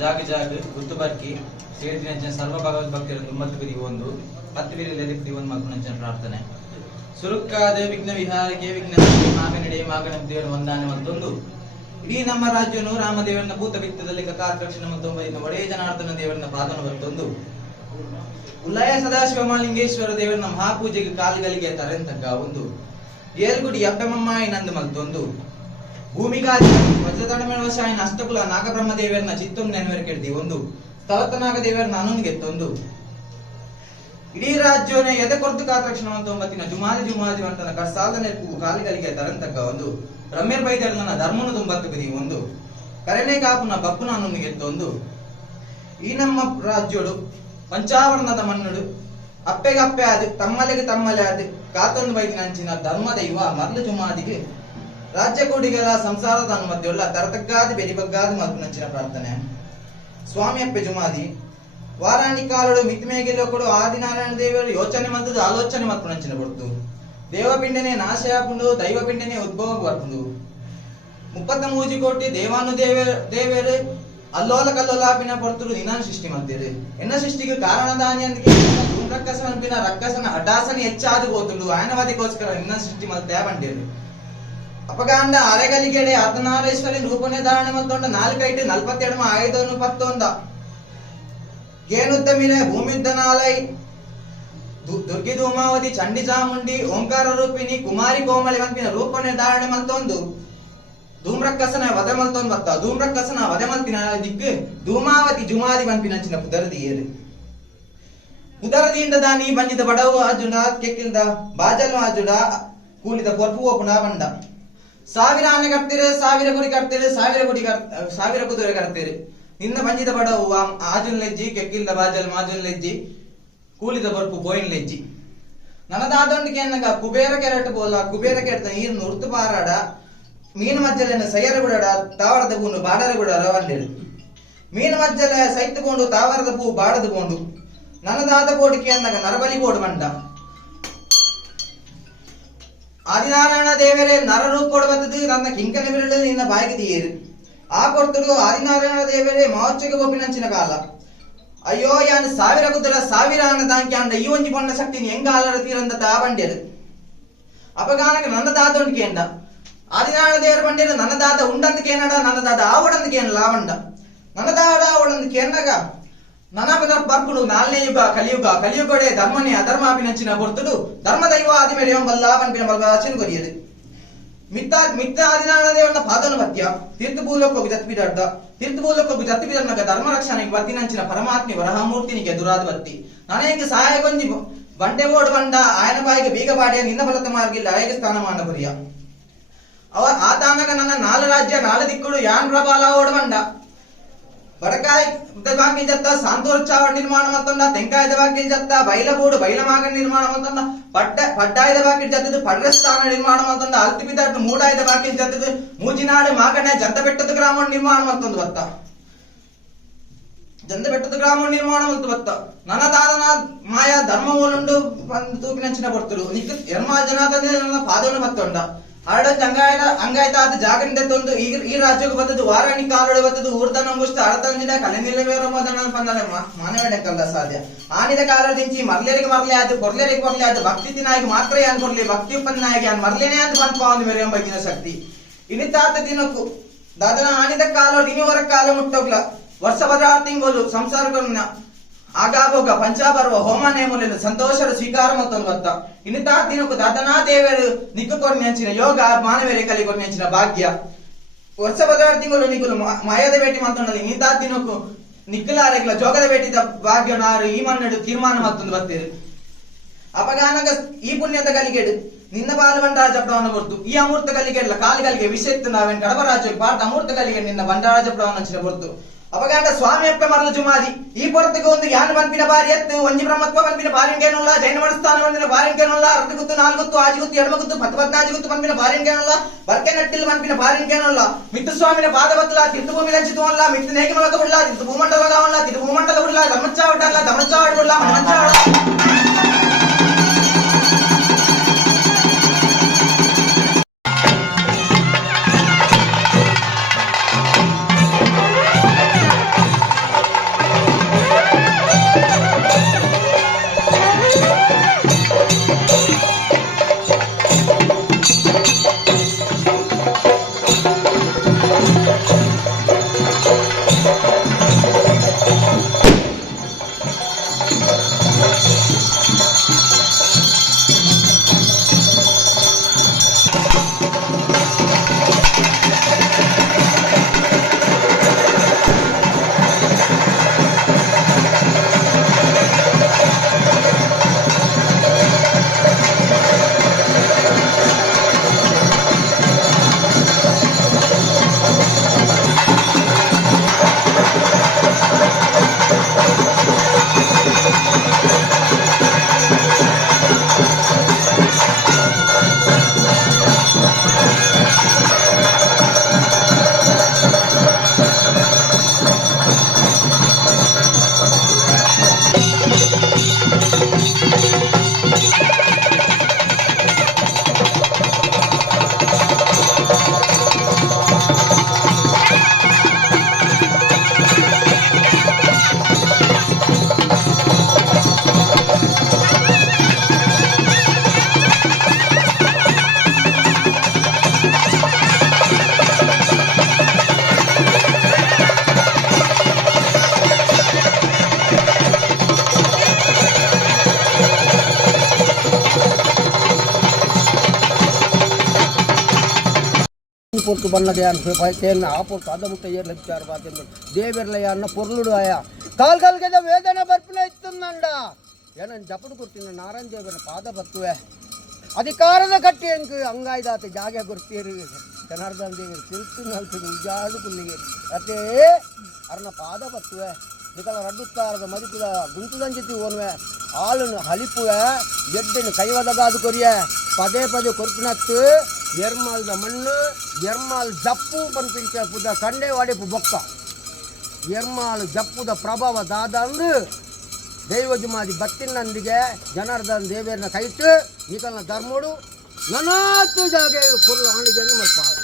ಜಾಗ ಗುತ್ತುಬರ್ಕಿ ಸೇರಿದ ಸರ್ವ ಭಗವದ್ಭಕ್ತರು ತುಂಬತ್ತಿಗೆ ಒಂದು 10 ವೀರದಲ್ಲಿ ಒಂದು ಮಕ್ಕಳ ಪ್ರಾರ್ಥನೆ ಸುರುಕ್ಕಾದ ವಿಘ್ನ ವಿಹಾರಕ್ಕೆ ವಿಘ್ನ ಮಾಗನಡೆ ಮಾಗನ ದೇವರ ವಂದನೆ ಮತ್ತೊಂದು ಇಡೀ ನಮ್ಮ ರಾಜ್ಯವನ್ನು ರಾಮದೇವರನ್ನ ಭೂತ ಬಿತ್ತದಲ್ಲಿ ಕಕಾಕರ್ಷಣ ಮತ್ತು ಒಡೆಯ ಜನಾರ್ದನ ದೇವರನ್ನ ಪಾದನ ಮತ್ತೊಂದು ಉಲ್ಲಯ ಸದಾಶಿವ ಮಹಾಲಿಂಗೇಶ್ವರ ದೇವರನ್ನ ಮಹಾಪೂಜೆಗೆ ಕಾಲುಗಳಿಗೆ ತರೆಂತಕ್ಕ ಒಂದು ಏಲ್ಗುಡಿ ಅಪ್ಪೆಮ್ಮಮ್ಮಾಯಿ ನಂದು ಮತ್ತೊಂದು ಭೂಮಿಗಾದಿ ವಜ್ರತಡಮೇಳವಶಾಯನ ಅಷ್ಟಕುಲ ನಾಗಬ್ರಹ್ಮ ದೇವರನ್ನ ಚಿತ್ತೊಂದು ನೆನವೇರ ಕೆಡ್ದಿ ಒಂದು ಸ್ತವತನಾಗ ದೇವರನ್ನ ಅನುನ್ಗೆತ್ತೊಂದು ಇಡೀ ರಾಜ್ಯವನ್ನೇ ಎದೆ ಕೊರತು ಕಾತಕ್ಷಣ ಒಂಬತ್ತಿನ ಜುಮಾದಿ ಅಂತನ ಕರ್ಸಾಲನೆ ಕಾಲಿಗಳಿಗೆ ತರಂತಕ್ಕ ಒಂದು ರಮ್ಯರ್ ಬೈದರ್ನ ಧರ್ಮನು ತುಂಬತ್ತು ಬಿದಿ ಒಂದು ಕರೆನೆ ಕಾಪುನ ಬಪ್ಪುನ ಅನುನ್ಗೆತ್ತೊಂದು ಈ ನಮ್ಮ ರಾಜ್ಯೋಡು ಪಂಚಾವರಣದ ಮಣ್ಣುಡು ಅಪ್ಪೆಗಪ್ಪೆ ಅದು ತಮ್ಮಲೆ ಅದು ಕಾತೊಂದು ಬೈದಿನ ಅಂಚಿನ ಧರ್ಮ ದೈವ ಮರ್ಲು ಜುಮಾದಿಗೆ ರಾಜ್ಯ ಕೋಡಿಗರ ಸಂಸಾರದ ಅನುಮತಿಯುಳ್ಳ ತರತಕ್ಕಾದ ಬೆರಿಬಗ್ಗಾದ ಮಲ್ಪುನಂಚಿನ ಪ್ರಾರ್ಥನೆ ಸ್ವಾಮಿ ಅಪ್ಪೆ ಜುಮಾದಿ ವಾರಾಣಿ ಕಾಲುಡು ಮಿತಿಮೇಗಿಲೋ ಕೊಡು ಆದಿನಾರಾಯಣ ದೇವರು ಯೋಚನೆ ಮದ್ದು ಆಲೋಚನೆ ಮಲ್ಪುನಂಚಿನ ಕೊಡ್ತು ದೇವಪಿಂಡನೆ ನಾಶ ಆಪುಂಡು ದೈವ ಪಿಂಡನೆ ಉದ್ಭವ ಬರ್ಪುಂಡು 33 ಕೋಟಿ ದೇವಾನು ದೇವರು ಅಲ್ಲೋಲ ಕಲ್ಲೋಲಾಪಿನ ಪೊರ್ತುಡು ನಿನಾನ್ ಸೃಷ್ಟಿ ಮಲ್ತೇರು ಎನ್ನ ಸೃಷ್ಟಿಗೆ ಕಾರಣದಾನಿ ಅಂದಕ್ಕೆ ರಕ್ಕಸನ ಅನ್ಪಿನ ರಕ್ಕಸನ ಹಠಾಸನ ಹೆಚ್ಚಾದು ಹೋತುಂಡು ಆಯನವಾದಿಗೋಸ್ಕರ ನಿನ್ನ ಸೃಷ್ಟಿ ಮಲ್ತೇ ಬಂಡೇರು ಅಪಗಾಂಡ ಅರೆಗಲಿಗೆಡೆ 16 ರೂಪನೆ ಧಾರಣೆ ಮತ್ತೊಂಡ 4 ಐಟು 42 ಆಯುಧನು 11 ಗೇನುತ್ತಮಿನೆ ಭೂಮಿದ್ದನಾಲೈ ದುರ್ಗಿ ಧೂಮಾವತಿ ಚಂಡಿ ಚಾಮುಂಡಿ ಓಂಕಾರ ರೂಪಿಣಿ ಕುಮಾರಿ ಕೋಮಳಿ ಮಲ್ಪಿನ ರೂಪನೆ ಧಾರಣೆ ಮತ್ತೊಂದು ಧೂಮ್ರಕ್ಕಸನ ವಧೆ ಮಲ್ತೊಂದು ಮತ್ತ ಧೂಮ್ರಕ್ಕಸನ ವಧೆ ಮಲ್ಪಿನ ದಿಕ್ಕು ಧೂಮಾವತಿ ಜುಮಾದಿ ಮಲ್ಪಿನಂಚಿನ ಪುದರದಿ ಏರು ಪುದರದಿಯಿಂದ ದಾನಿ ಬಂಜಿದ ಬಡವು ಅಜುಡ ಕೆಕ್ಕಿಲ್ದ ಬಾಜಲು ಅಜುಡ ಕೂಲಿದ ಪೊರ್ಪು ಓಪುಣ ಬಂಡ 1000 ಆನೆ ಕಟ್ತೀರಿ 1000 ಗುರಿ ಕಟ್ತೀರಿ 1000 ಕುದುರೆ ಕಟ್ತೀರಿ ನಿನ್ನ ಬಂಜಿದ ಬಡವು ಆಜುನ್ ಲೆಜ್ಜಿ ಕೆಕ್ಕಿಲ್ದ ಬಾಜಲ್ ಮಾಜುನ್ ಲೆಜ್ಜಿ ಕೂಲಿದ ಬರ್ಪು ಬೋಯಿನ್ ಲೆಜ್ಜಿ ನನದಾದೊಂದಿಗೆ ಅನ್ನಗ ಕುಬೇರ ಕೆರೆಟ್ ಬೋಲ ಕುಬೇರ ಕೆರೆತ ನೀರನ್ನು ಉರ್ತು ಪಾರಾಡ ಮೀನು ಮಜ್ಜಲೆನ ಸೈಯರ ಬಿಡಡ ತಾವರದ ಪೂನು ಬಾಡರ ಬಿಡರ ಒಂದೇಳು ಮೀನು ಮಜ್ಜಲೆ ಸೈತ್ ಬೋಂಡು ತಾವರದ ಪೂ ಬಾಡದ ಬೋಂಡು ನನದಾದ ಬೋಡಿಕೆ ಅನ್ನಗ ನರಬಲಿ ಬೋಡು ಮಂಡ ಆದಿನಾರಾಯಣ ದೇವರೇ ನರರೂಪೋಡು ಬತ್ತದು ನನ್ನ ಕಿಂಕನ ಬಿರಳು ನಿನ್ನ ಬಾಯಿಗೆ ತೀಯರು ಆ ಕೊರ್ತರು ಆದಿನಾರಾಯಣ ದೇವರೇ ಮಾವಚ್ಚಗೆ ಒಪ್ಪಿನಂಚಿನ ಕಾಲ ಅಯ್ಯೋ ಯಾನ್ 1000 ಕುದುರ 1000 ಅನ್ನದಾಂಕಿ ಅಂಡ ಈ ಒಂಜಿ ಪೊಣ್ಣ ಶಕ್ತಿನಿ ಹೆಂಗ ಆಲರ ತೀರಂದ ತಾ ಬಂಡೇರು ಅಪಗಾನಕ ನನ್ನ ದಾದೊಂಡಿಗೆ ಎಂಡ ಆದಿನಾರಾಯಣ ದೇವರ ಬಂಡೇರು ನನ್ನ ದಾದ ಉಂಡಂದಕ್ಕೆ ಏನಡ ನನ್ನ ದಾದ ಆವಡಂದಕ್ಕೆ ಏನ ಲಾವಂಡ ನನ್ನ ದಾದ ಆವಡಂದಕ್ಕೆ ಏನಗ ನನ್ನ ಬರ್ಪುಡು 4ನೇ ಯುಗ ಕಲಿಯುಗಡೆ ಧರ್ಮನೇ ಅಧರ್ಮಾಪಿನಂಚಿನ ಹೊರ್ತುಡು ಧರ್ಮ ದೈವ ಆದಿಮೇಲೆ ಎಂಬಲ್ಲ ಪನ್ಪಿನ ಬಲ್ಬಾಚಿನ ಕೊರಿಯದು ಮಿತ್ತ ಆದಿನಾರಾಯಣ ದೇವರನ್ನ ಪಾದನ ಪತ್ಯ ತೀರ್ಥಭೂಲಕ್ಕೋಗಿ ಜತ್ಬಿಡಡ್ಡ ತೀರ್ಥಭೂಲಕ್ಕೋಗಿ ಜತ್ಬಿಡನ್ನಗ ಧರ್ಮ ರಕ್ಷಣೆಗೆ ಬತ್ತಿನಂಚಿನ ಪರಮಾತ್ಮಿ ವರಹಮೂರ್ತಿನಿಗೆ ದುರಾದ ಬತ್ತಿ ನನಗೆ ಸಹಾಯಗೊಂದಿ ಬಂಡೆ ಓಡು ಬಂಡ ಆಯನ ಬಾಯಿಗೆ ಬೀಗ ಬಾಡಿಯ ನಿನ್ನ ಬಲತ ಮಾರ್ಗಿಲ್ಲ ಅಯಗೆ ಸ್ಥಾನಮಾನ ಕೊರಿಯ ಆತಾನಗ ನನ್ನ 4 ರಾಜ್ಯ 4 ದಿಕ್ಕುಡು ಯಾನ್ ಪ್ರಬಾಲ ಓಡು ಬಂಡ ಬಡಕಾಯಿ ಬಾಕಿ ಜತ್ತ ಸಾಂತೂರ ಚಾವಡ್ ನಿರ್ಮಾಣ ಮತ್ತೊಂದ ತೆಂಕಾಯದ ಬಾಕಿ ಜತ್ತ ಬೈಲಬೂಡು ಬೈಲಮಾಗನ ನಿರ್ಮಾಣ ಮತ್ತೊಂದ ಪಡ್ಡಾಯದ ಬಾಕಿ ಜತ್ತದು ಪಡ್ರಸ್ಥಾನ ನಿರ್ಮಾಣ ಮತ್ತೊಂದ ಅಲ್ತಿಬಿದ್ದಾಟ ಮೂಡಾಯದ ಬಾಕಿ ಜತ್ತದು ಮೂಜಿನಾಡು ಮಾಗಣೆ ಜಂತಬೆಟ್ಟದ ಗ್ರಾಮ ನಿರ್ಮಾಣ ಮತ್ತೊಂದು ಬತ್ತ ಜಂತಬೆಟ್ಟದ ಗ್ರಾಮ ನಿರ್ಮಾಣ ಮತ್ತು ಬತ್ತ ನನ್ನ ದಾದನ ಮಾಯಾ ಧರ್ಮ ಮೂಲುಂಡು ತೂಪಿನಂಚಿನ ಬರ್ತರು ನಿಕ್ಕ ಎರ್ಮಾಜನಾದ ನನ್ನ ಪಾದವನ್ನು ಮತ್ತೊಂಡ ಹರಡಂಜ ಅಂಗಾಯ್ತಾದ ಜಾಗನಿಂದೊಂದು ಈ ರಾಜ್ಯಕ್ಕೆ ಬರ್ತದ್ದು ವಾರಾಣಿ ಕಾಲೊಡೆ ಬರ್ತದ್ದು ಊರ್ಧನಂಗುಷ್ಟ ಅಳತಂಜಿನ ಕಲೆನಿಲ್ಲವೇರೋ ಮೊದಲ ಪಂದನೆ ಮಾನವಡೆಕ್ಕಲ್ಲ ಸಾಧ್ಯ ಆನಿದ ಕಾಲದಿಂಚಿ ಮರ್ಲೇರಿಗೆ ಮರ್ಲೆ ಆದ ಕೊರ್ಲೇರಿಗೆ ಕೊರ್ಲೆ ಆದ ಭಕ್ತಿ ತಿನಾಗಿ ಮಾತ್ರ ಯಾನ್ ಕೊರ್ಲಿ ಭಕ್ತಿ ಉಪನ್ನಾಗಿ ಯಾನ್ ಮರ್ಲೇನೆ ಅಂತ ಬಂತ ಒಂದು ಮೇರೆ ಎಂಬ ಶಕ್ತಿ ಇನಿತಾತ ದಿನಕ್ಕೂ ದಾದನ ಆನಿದ ಕಾಲ ದಿನವರ ಕಾಲ ಮುಟ್ಟೋಗ್ಲ ವರ್ಷ 16 ತಿಂಗಳು ಸಂಸಾರಗಳನ್ನ ಆಗಾಭೋಗ ಪಂಚಾಪರ್ವ ಹೋಮ ನೇಮುಲೆಂದು ಸಂತೋಷದ ಸ್ವೀಕಾರ ಮತ್ತೊಂದು ಬತ್ತ ಇನ್ನಿತಾ ದಿನಕ್ಕೂ ದಾದನಾ ದೇವರು ನಿಕ್ಕು ಕೊರ್ನೆಂಚಿನ ಯೋಗ ಮಾನವೇರೆ ಕಲಿ ಕೊರ್ನೆಂಚಿನ ಭಾಗ್ಯ ವರ್ಷ 16 ತಿಂಗಳು ನಿಗುಲು ಮಾಯದ ಭೇಟಿ ಮತ್ತೊಂಡಲ್ಲಿ ಇನ್ನಿತಾ ದಿನಕ್ಕೂ ನಿಕ್ಕಲಾರೆಗ್ಲ ಜೋಗದ ಭೇಟಿದ ಭಾಗ್ಯ ನಾರು ಈ ಮನ್ನಡು ತೀರ್ಮಾನ ಮತ್ತೊಂದು ಬತ್ತೇರು ಅಪಗಾನಗ ಈ ಪುಣ್ಯದ ಕಲಿಗೆಡು ನಿನ್ನ ಬಾಲು ಬಂಡಾರ ಜಪಡವನ್ನು ಬರ್ತು ಈ ಅಮೂರ್ತ ಕಲಿಗೆಲ್ಲ ಕಾಲಿಗಳಿಗೆ ವಿಷೆತ್ತು ನಾವೇನು ಕಡಪ ರಾಜ್ಯಕ್ಕೆ ಪಾಠ ಅಮೂರ್ತ ಕಲಿಗೆ ನಿನ್ನ ಬಂಡಾರ ಜಪಡವನ್ನು ಹಂಚಿನ ಬರ್ತು ಅಪಗಾಂಡ ಸ್ವಾಮಿ ಅಪ್ಪ ಮರಳು ಜುಮಾದಿ ಈ ಪೊರತಿಗೆ ಒಂದು ಯಾನ್ ಬಂಪಿನ ಬಾರಿ ಎತ್ತು ಒಂಜಿ ಬ್ರಹ್ಮತ್ವ ಬಂಪಿನ ಬಾರಿಂಗೇನುಲ್ಲ ಜೈನ ಮನಸ್ಥಾನ ಬಂಪಿನ ಬಾರಿಂಗೇನುಲ್ಲ 6 ಗುತ್ತು 4 ಗುತ್ತು 5 ಗುತ್ತು 2 ಗುತ್ತು 14 ಗುತ್ತು ಬಂಪಿನ ಬಾರಿಂಗೇನುಲ್ಲ ಬರ್ಕೆ ನಟ್ಟಿಲ್ ಬಂಪಿನ ಬಾರಿಂಗೇನುಲ್ಲ ಮಿತ್ತು ಸ್ವಾಮಿನ ಪಾದವತ್ತಲ ತೀರ್ಥಭೂಮಿ ಲಂಚಿತು ಅಲ್ಲ ಮಿತ್ತು ನೇಗಿ ಮಲಕ ಬಿಡಲ್ಲ ತೀರ್ಥ ಭೂಮಂಡಲ ಅವಲ್ಲ ತೀರ್ಥ ಭೂಮಂಡಲ ಬಿಡಲ್ಲ ಧರ್ಮಚ್ಚಾವಡ್ಡಲ್ಲ ಧರ್ಮಚ್ಚಾವಡ್ ಬಿಡಲ್ಲ ಮನಚ್ಚಾವಡ పొట్టు బన్నదే అని ఆ పొట్టు అదముట్ట ఏర్లు ఇచ్చారు బాధ్యత దేవేర్లయ్య అన్న పొర్లుడు ఆయా కాలు కదా వేదన బర్పున ఇస్తుందండ ఏనని జప్పుడు కొట్టిన నారాయణ దేవರ ಪಾದ ಬತ್ತುವೆ ಅಧಿಕಾರದ ಕಟ್ಟಿಯಂಕು ಅಂಗಾಯ್ದಾತ ಜಾಗ ಕೊಡ್ತೀರಿ ಜನಾರ್ದನ ದೇವರು ತಿರುತ್ತು ಉಜಾಡುಕುಲ್ಲಿಗೆ ಅದೇ ಅರ್ನ ಪಾದ ಬತ್ತುವೆ ನಿಕಲ ರಡ್ಡುತ್ತಾರದ ಮದಿಪುದ ಗುಂತುದಂಜಿತಿ ಓನ್ವೆ ಹಾಲನ್ನು ಹಲಿಪುವೆ ಗೆಡ್ಡನ್ನು ಕೈವದಗಾದು ಕೊರಿಯೆ ಪದೇ ಪದೇ ಕೊರ್ಪಿನತ್ತು ಎರ್ಮಾಲ್ದ ಮಣ್ಣು ಎರ್ಮಾಲ್ ಜಪ್ಪು ಪನ್ಪಿಂಚ ಪುದ ಕಂಡೆ ಒಡೆಪು ಬೊಕ್ಕ ಎರ್ಮಾಲ್ ಜಪ್ಪುದ ಪ್ರಭಾವ ದಾದಂದು ದೈವಜುಮಾದಿ ಬತ್ತಿನೊಂದಿಗೆ ಜನಾರ್ದನ ದೇವರನ್ನ ಕೈಟ್ಟು ನಿಕಲ್ನ ಧರ್ಮೋಡು ನನಾತು ಜಾಗೆ ಪುರ್ಲು ಆಣಿಗೆಯನ್ನು ಮಾಡ್ತಾರೆ